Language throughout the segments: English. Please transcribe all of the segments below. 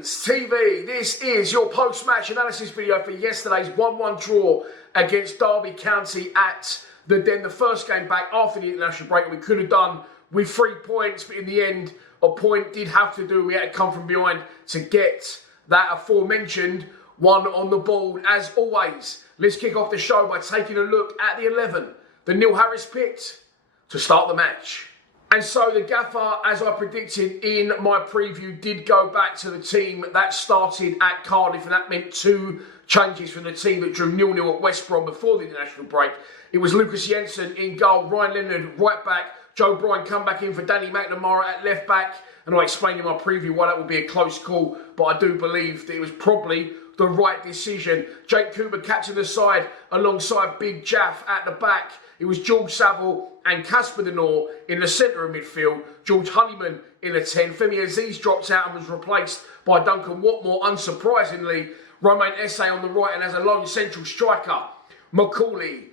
Dragons TV, this is your post-match analysis video for yesterday's 1-1 draw against Derby County at the Den. The first game back after the international break. We could have done with 3 points, but in the end, a point did have to do. We had to come from behind to get that aforementioned one on the board. As always, let's kick off the show by taking a look at the 11 that Neil Harris picked to start the match. And so the gaffer, as I predicted in my preview, did go back to the team that started at Cardiff, and that meant 2 changes from the team that drew 0-0 at West Brom before the international break. It was Lucas Jensen in goal, Ryan Leonard right back, Joe Bryan come back in for Danny McNamara at left back, and I explained in my preview why that would be a close call, but I do believe that it was probably the right decision. Jake Cooper captained the side alongside Big Jaff at the back. It was George Saville and Casper Denor in the centre of midfield. George Honeyman in the 10. Femi Aziz dropped out and was replaced by Duncan Watmore. Unsurprisingly, Romain Esse on the right, and as a lone central striker, Macaulay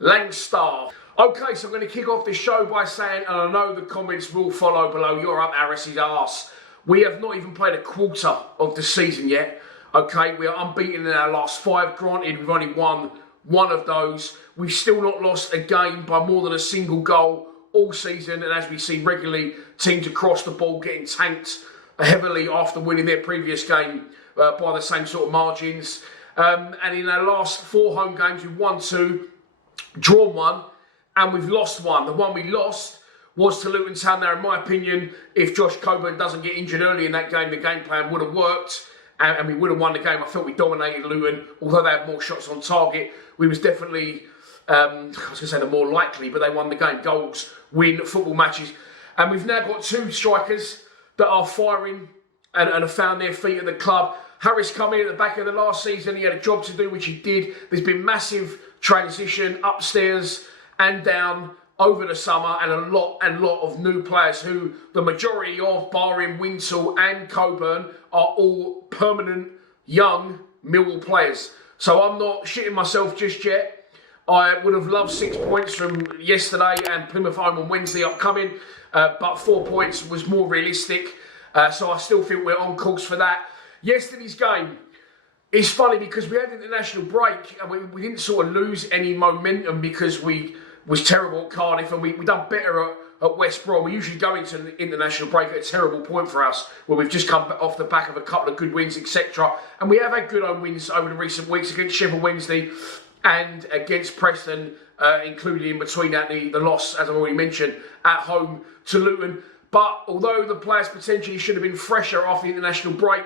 Langstaff. Okay, so I'm going to kick off this show by saying, and I know the comments will follow below, you're up Harris's arse. We have not even played a quarter of the season yet. Okay, we are unbeaten in our last 5. Granted, we've only won 1 of those. We've still not lost a game by more than a single goal all season. And as we see regularly, teams across the ball getting tanked heavily after winning their previous game by the same sort of margins. And in our last 4 home games, we've won 2, drawn 1, and we've lost 1. The one we lost was to Luton Town. Now, in my opinion, if Josh Coburn doesn't get injured early in that game, the game plan would have worked. And we would have won the game. I felt we dominated Luton, although they had more shots on target. We was definitely, I was going to say the more likely, but they won the game. Goals win football matches. And we've now got 2 strikers that are firing and have found their feet at the club. Harris come in at the back of the last season. He had a job to do, which he did. There's been massive transition upstairs and down over the summer, and a lot of new players who the majority of, barring Wintle and Coburn, are all permanent young Millwall players. So I'm not shitting myself just yet. I would have loved 6 points from yesterday and Plymouth home on Wednesday upcoming, but 4 points was more realistic. So I still think we're on course for that. Yesterday's game is funny because we had an international break and we didn't sort of lose any momentum because we was terrible at Cardiff, and we done better at West Brom. We usually go into the international break at a terrible point for us, where we've just come off the back of a couple of good wins, etc. And we have had good home wins over the recent weeks against Sheffield Wednesday and against Preston, including in between that the loss, as I've already mentioned, at home to Luton. But although the players potentially should have been fresher after the international break,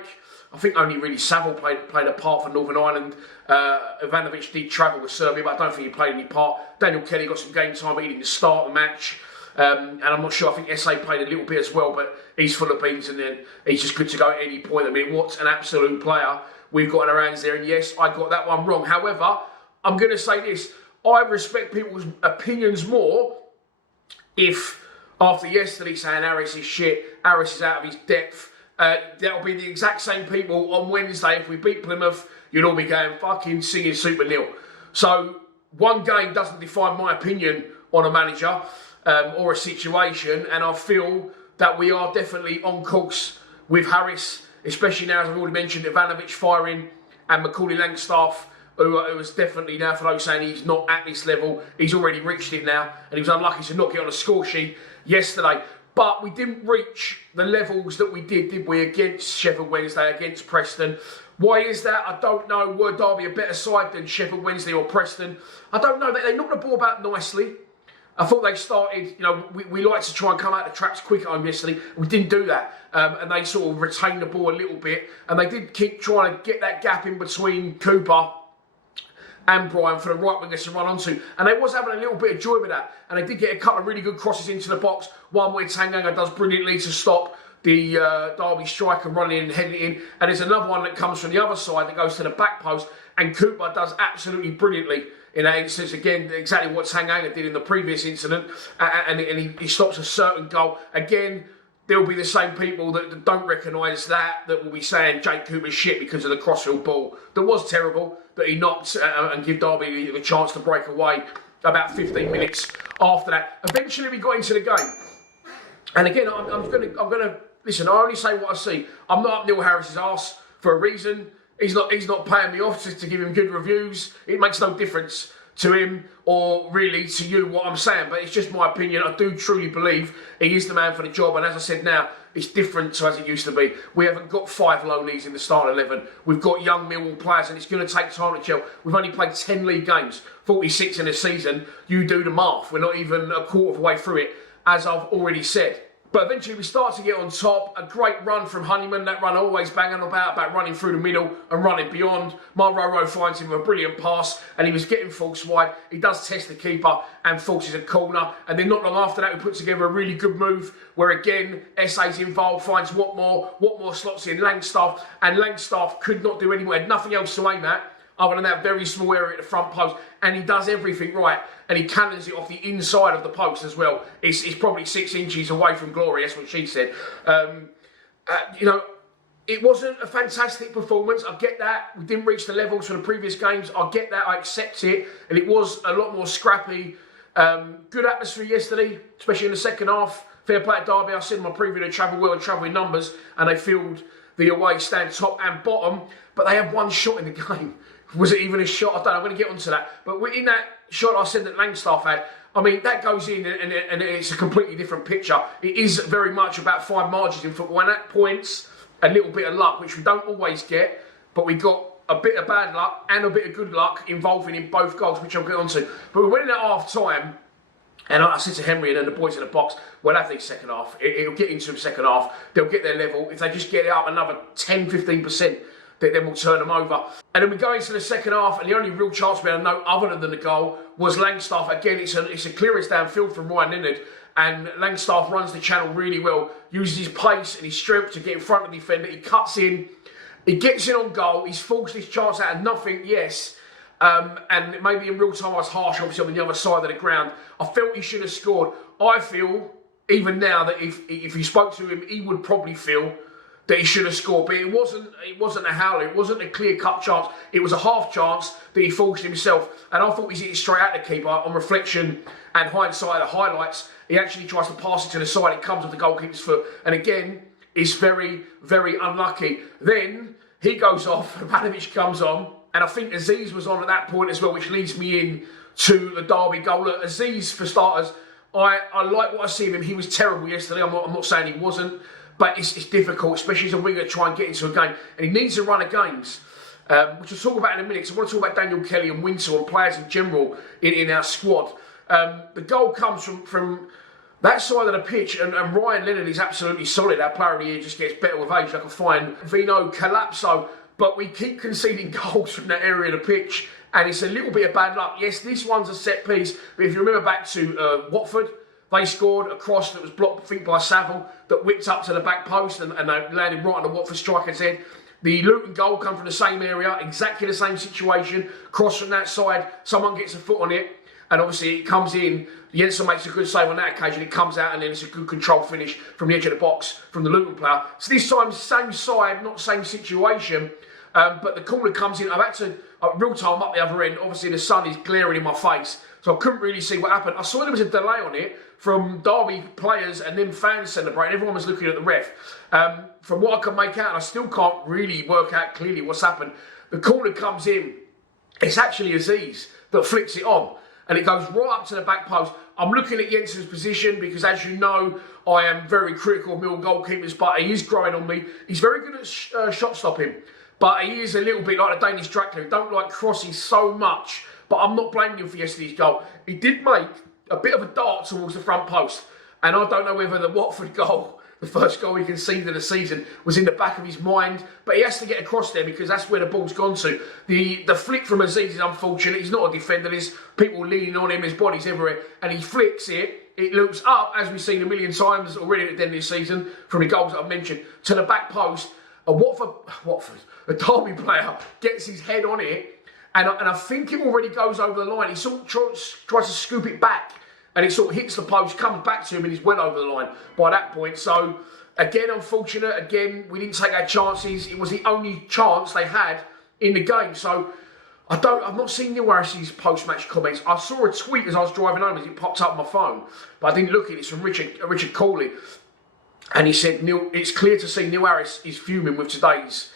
I think only really Saville played a part for Northern Ireland. Ivanovic did travel with Serbia, but I don't think he played any part. Daniel Kelly got some game time, but he didn't start the match. And I'm not sure, I think Esse played a little bit as well, but he's full of beans, and then he's just good to go at any point. I mean, what an absolute player we've got in our hands there. And yes, I got that one wrong. However, I'm going to say this. I respect people's opinions more if, after yesterday saying Harris is shit, Harris is out of his depth, that'll be the exact same people on Wednesday. If we beat Plymouth, you'll all be going fucking singing Super Nil. So one game doesn't define my opinion on a manager or a situation, and I feel that we are definitely on course with Harris, especially now, as I've already mentioned, Ivanovic firing and Macaulay Langstaff, who is definitely now, for those saying he's not at this level, he's already reached it now, and he was unlucky to not get on a score sheet yesterday. But we didn't reach the levels that we did we, against Sheffield Wednesday, against Preston. Why is that? I don't know. Were Derby a better side than Sheffield Wednesday or Preston? I don't know. They knocked the ball about nicely. I thought they started, we like to try and come out the traps quick at home yesterday. We didn't do that. And they sort of retained the ball a little bit. And they did keep trying to get that gap in between Cooper and Bryan for the right wingers to run onto. And they was having a little bit of joy with that. And they did get a couple of really good crosses into the box. One where Tanganga does brilliantly to stop the Derby striker running in and heading it in. And there's another one that comes from the other side that goes to the back post. And Cooper does absolutely brilliantly in that instance. Again, exactly what Tanganga did in the previous incident. And he stops a certain goal. Again, there'll be the same people that don't recognise that will be saying Jake Cooper's shit because of the crossfield ball that was terrible, that he knocked and give Derby the chance to break away about 15 minutes after that. Eventually we got into the game. And again, I'm going to listen, I only say what I see. I'm not up Neil Harris's arse for a reason. He's not paying me off to give him good reviews. It makes no difference to him or really to you what I'm saying, but it's just my opinion. I do truly believe he is the man for the job, and as I said now, it's different to as it used to be. We haven't got 5 loanies in the starting 11. We've got young Millwall players, and it's going to take time to gel. We've only played 10 league games, 46 in a season. You do the math. We're not even a quarter of the way through it, as I've already said. But eventually we start to get on top. A great run from Honeyman. That run always banging about running through the middle and running beyond. Marrero finds him with a brilliant pass, and he was getting forced wide. He does test the keeper and forces a corner. And then not long after that, we put together a really good move where again, SA's involved, finds Watmore slots in Langstaff, and Langstaff could not do anymore. Had nothing else to aim at other than that very small area at the front post, and he does everything right, and he cannons it off the inside of the post as well. It's probably 6 inches away from glory, that's what she said. You know, it wasn't a fantastic performance, I get that. We didn't reach the levels from the previous games, I get that, I accept it, and it was a lot more scrappy. Good atmosphere yesterday, especially in the second half. Fair play at Derby, I said in my preview, they travel well and travel in numbers, and they filled the away stand top and bottom, but they had one shot in the game. Was it even a shot? I don't know, I'm going to get onto that. But in that shot I said that Langstaff had, I mean, that goes in and it's a completely different picture. It is very much about fine margins in football, and that points a little bit of luck, which we don't always get, but we got a bit of bad luck and a bit of good luck involving in both goals, which I'll get onto. But we went in at half-time, and I said to Henry and then the boys in the box, we'll have the second half. It'll get into the second half. They'll get their level. If they just get it up another 10, 15%, then we'll turn them over. And then we go into the second half, and the only real chance we had, no other than the goal, was Langstaff. Again, it's a clearance downfield from Ryan Leonard, and Langstaff runs the channel really well, uses his pace and his strength to get in front of the defender. He cuts in, he gets in on goal, he's forced his chance out of nothing, yes. And maybe in real time I was harsh, obviously, on the other side of the ground. I felt he should have scored. I feel, even now, that if you spoke to him, he would probably feel that he should have scored, but it wasn't a howler, it wasn't a clear-cut chance, it was a half chance that he forced himself, and I thought he's hit it straight at the keeper. On reflection and hindsight, the highlights, he actually tries to pass it to the side, it comes off the goalkeeper's foot, and again, it's very, very unlucky. Then, he goes off, Ivanovic comes on, and I think Aziz was on at that point as well, which leads me in to the Derby goal. Look, Aziz, for starters, I like what I see of him. He was terrible yesterday, I'm not saying he wasn't, but it's difficult, especially as a winger, to try and get into a game. And he needs a run of games, which we'll talk about in a minute. So I want to talk about Daniel Kelly and Winter and players in general in our squad. The goal comes from that side of the pitch, and Ryan Leonard is absolutely solid. Our player of the year just gets better with age, like a fine Vino Collapso. But we keep conceding goals from that area of the pitch, and it's a little bit of bad luck. Yes, this one's a set piece, but if you remember back to Watford, they scored a cross that was blocked, I think, by Saville, that whipped up to the back post and they landed right on the Watford striker's head. The Luton goal come from the same area, exactly the same situation. Cross from that side, someone gets a foot on it, and obviously it comes in. Jensen makes a good save on that occasion. It comes out, and then it's a good control finish from the edge of the box from the Luton player. So this time, same side, not same situation, but the corner comes in. I've had to, real time up the other end, obviously the sun is glaring in my face, so I couldn't really see what happened. I saw there was a delay on it from Derby players and then fans celebrating. Everyone was looking at the ref. From what I can make out, and I still can't really work out clearly what's happened, the corner comes in. It's actually Aziz that flicks it on, and it goes right up to the back post. I'm looking at Jensen's position because, as you know, I am very critical of Millwall goalkeepers, but he is growing on me. He's very good at shot stopping, but he is a little bit like the Danish Dracula. He don't like crossing so much, but I'm not blaming him for yesterday's goal. He did make a bit of a dart towards the front post, and I don't know whether the Watford goal, the first goal he conceded of the season, was in the back of his mind, but he has to get across there because that's where the ball's gone to. The flick from Aziz is unfortunate. He's not a defender. There's people leaning on him, his body's everywhere, and he flicks it. It loops up, as we've seen a million times already at the end of this season, from the goals that I've mentioned, to the back post. A a Derby player gets his head on it, and I think it already goes over the line. He sort of tries to scoop it back, and it sort of hits the post, comes back to him, and he's well over the line by that point. So, again, unfortunate. Again, we didn't take our chances. It was the only chance they had in the game. So, I've not seen Neil Harris's post-match comments. I saw a tweet as I was driving home as it popped up on my phone, but I didn't look at it. It's from Richard Cooley. And he said, Neil, it's clear to see Neil Harris is fuming with today's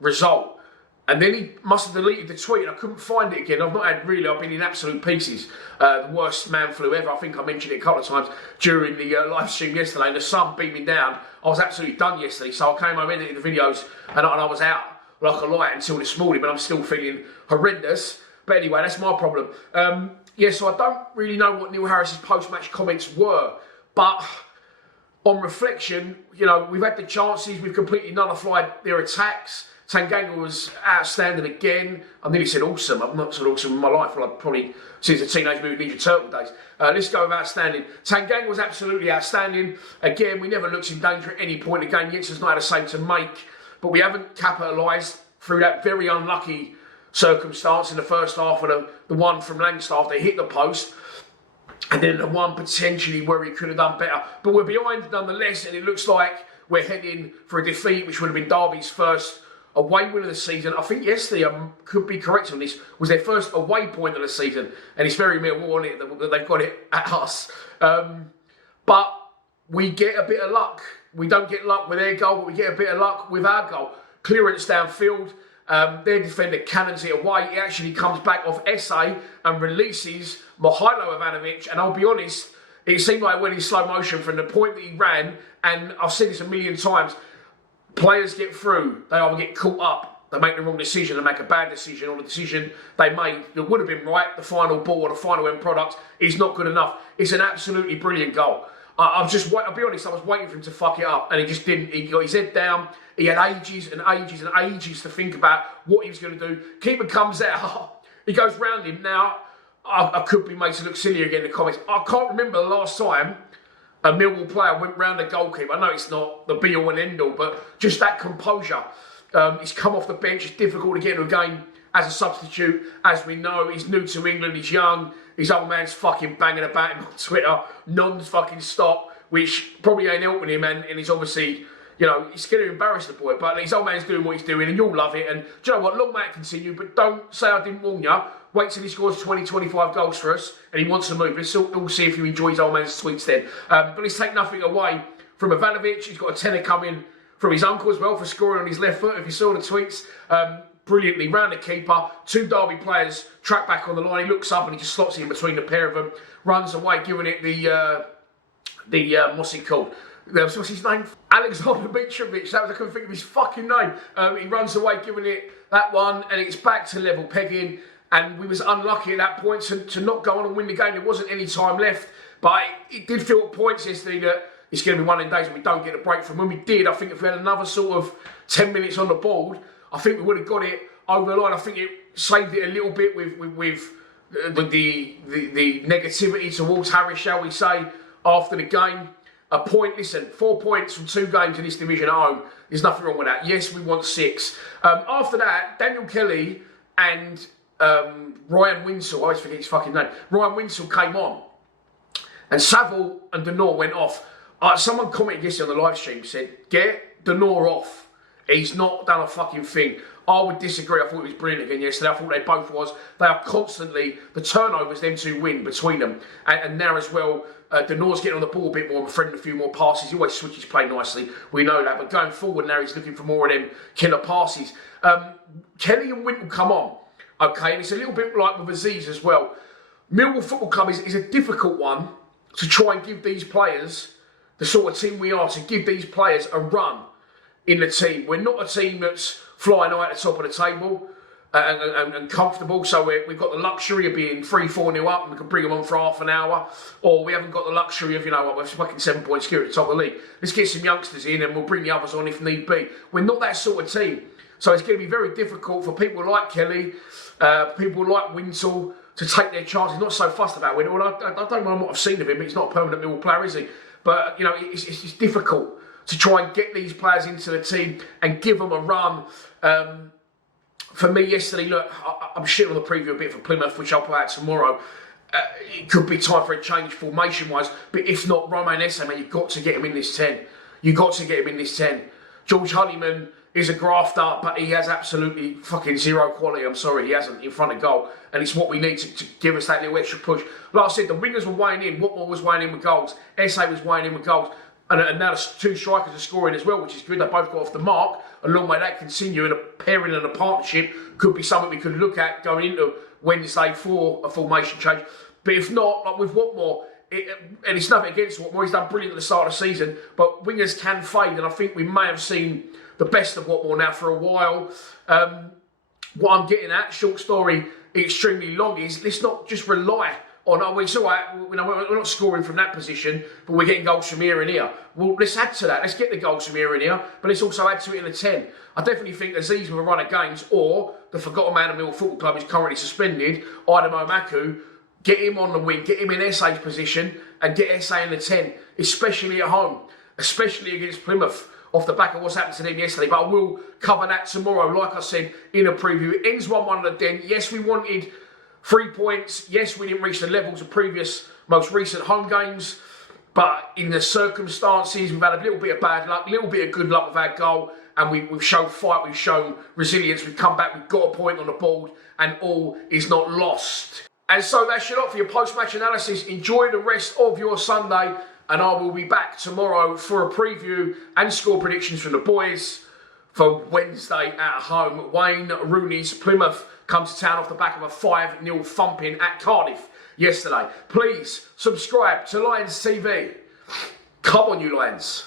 result. And then he must have deleted the tweet, and I couldn't find it again. I've been in absolute pieces. The worst man flu ever. I think I mentioned it a couple of times during the live stream yesterday, and the sun beat me down. I was absolutely done yesterday, so I came home, edited the videos, and I was out like a light until this morning, but I'm still feeling horrendous. But anyway, that's my problem. So I don't really know what Neil Harris's post-match comments were, but on reflection, we've had the chances, we've completely nullified their attacks. Tanganga was outstanding again. I nearly said awesome. I've not said awesome in my life. Well, I've probably since the Teenage Mutant Ninja Turtle days. Let's go with outstanding. Tanganga was absolutely outstanding. Again, we never looked in danger at any point in the game. Jensen's not had a save to make, but we haven't capitalised through that very unlucky circumstance in the first half of the one from Langstaff. They hit the post. And then the one potentially where he could have done better. But we're behind nonetheless, and it looks like we're heading for a defeat, which would have been Derby's first away win of the season. I think yesterday, I could be correct on this, was their first away point of the season. And it's very Millwall on it that they've got it at us. But we get a bit of luck. We don't get luck with their goal, but we get a bit of luck with our goal. Clearance downfield. Their defender cannons it away. He actually comes back off SA and releases Mihailo Ivanovic. And I'll be honest, it seemed like it went in slow motion from the point that he ran. And I've said this a million times. Players get through. They either get caught up, they make the wrong decision, they make a bad decision, or the decision they made that would have been right, the final ball or the final end product, is not good enough. It's an absolutely brilliant goal. I'll be honest, I was waiting for him to fuck it up, and he just didn't. He got his head down. He had ages and ages and ages to think about what he was going to do. Keeper comes out. He goes round him. Now, I could be made to look silly again in the comments. I can't remember the last time a Millwall player went round the goalkeeper. I know it's not the be-all and end-all, but just that composure. He's come off the bench. It's difficult to get into a game as a substitute. As we know, he's new to England. He's young. His old man's fucking banging about him on Twitter. Non-fucking stop, which probably ain't helping him. And he's obviously, he's going to embarrass the boy. But his old man's doing what he's doing, and you'll love it. And do you know what? Long may it continue, but don't say I didn't warn you. Wait till he scores 20, 25 goals for us, and he wants to move. We'll see if you enjoy his old man's tweets then. But let's take nothing away from Ivanovic. He's got a tenner coming from his uncle as well for scoring on his left foot. If you saw the tweets, brilliantly round the keeper. Two Derby players track back on the line. He looks up and he just slots it in between the pair of them. Runs away, giving it what's he called? What's his name? Alexander Mitrovic. I couldn't think of his fucking name. He runs away, giving it that one, and it's back to level pegging. And we was unlucky at that point to not go on and win the game. There wasn't any time left. But it did feel at points yesterday that it's going to be one of the days when we don't get a break from. When we did, I think if we had another sort of 10 minutes on the board, I think we would have got it over the line. I think it saved it a little bit with the negativity towards Harris, shall we say, after the game. A point, listen, 4 points from 2 games in this division at home. There's nothing wrong with that. Yes, we want 6. After that, Daniel Kelly and Ryan Winsell, I always forget his fucking name. Ryan Winsell came on, and Saville and Denor went off. Someone commented yesterday on the live stream, said, get Denor off. He's not done a fucking thing. I would disagree. I thought it was brilliant again yesterday. I thought they both was. They are constantly, the turnovers, them two win between them. And now as well, Denor's getting on the ball a bit more and threading a few more passes. He always switches play nicely. We know that. But going forward now, he's looking for more of them killer passes. Kelly and Wint will come on. Okay, and it's a little bit like with Aziz as well. Millwall Football Club is a difficult one to try and give these players, the sort of team we are, to give these players a run in the team. We're not a team that's flying high at the top of the table and comfortable, so we've got the luxury of being 3-4-0 up and we can bring them on for half an hour, or we haven't got the luxury of, we're fucking 7 points here at the top of the league. Let's get some youngsters in and we'll bring the others on if need be. We're not that sort of team. So it's going to be very difficult for people like Kelly, people like Winsell, to take their chances. Not so fussed about Winsell. I don't know what I've seen of him, but he's not a permanent Millwall player, is he? But, it's difficult to try and get these players into the team and give them a run. For me yesterday, look, I'm shitting on the preview a bit for Plymouth, which I'll put out tomorrow. It could be time for a change formation-wise, but if not, Romain Esse, mate, you've got to get him in this 10. You've got to get him in this 10. George Honeyman is a grafter, but he has absolutely fucking zero quality. I'm sorry, he hasn't in front of goal. And it's what we need to give us that little extra push. Like I said, the wingers were weighing in. Watmore was weighing in with goals. Esse was weighing in with goals. And now the two strikers are scoring as well, which is good. They both got off the mark. And long may that continue. And a pairing and a partnership could be something we could look at going into Wednesday for a formation change. But if not, like with Watmore, and it's nothing against Watmore, he's done brilliant at the start of the season, but wingers can fade, and I think we may have seen the best of Watmore now for a while. What I'm getting at, short story, extremely long, is let's not just rely on, oh, it's all right, we're not scoring from that position, but we're getting goals from here and here. Well, let's add to that. Let's get the goals from here and here, but let's also add to it in the 10. I definitely think Aziz with a run of games, or the forgotten man of Millwall Football Club is currently suspended, Idemo Maku, get him on the wing, get him in SA's position, and get SA in the 10, especially at home, especially against Plymouth, off the back of what's happened to them yesterday. But I will cover that tomorrow, like I said, in a preview. It ends 1-1 at the Den. Yes, we wanted 3 points. Yes, we didn't reach the levels of previous, most recent home games. But in the circumstances, we've had a little bit of bad luck, a little bit of good luck with our goal. And we've shown fight, we've shown resilience. We've come back, we've got a point on the board, and all is not lost. And so that's your lot for your post-match analysis. Enjoy the rest of your Sunday. And I will be back tomorrow for a preview and score predictions from the boys for Wednesday at home. Wayne Rooney's Plymouth comes to town off the back of a 5-0 thumping at Cardiff yesterday. Please subscribe to Lions TV. Come on, you Lions.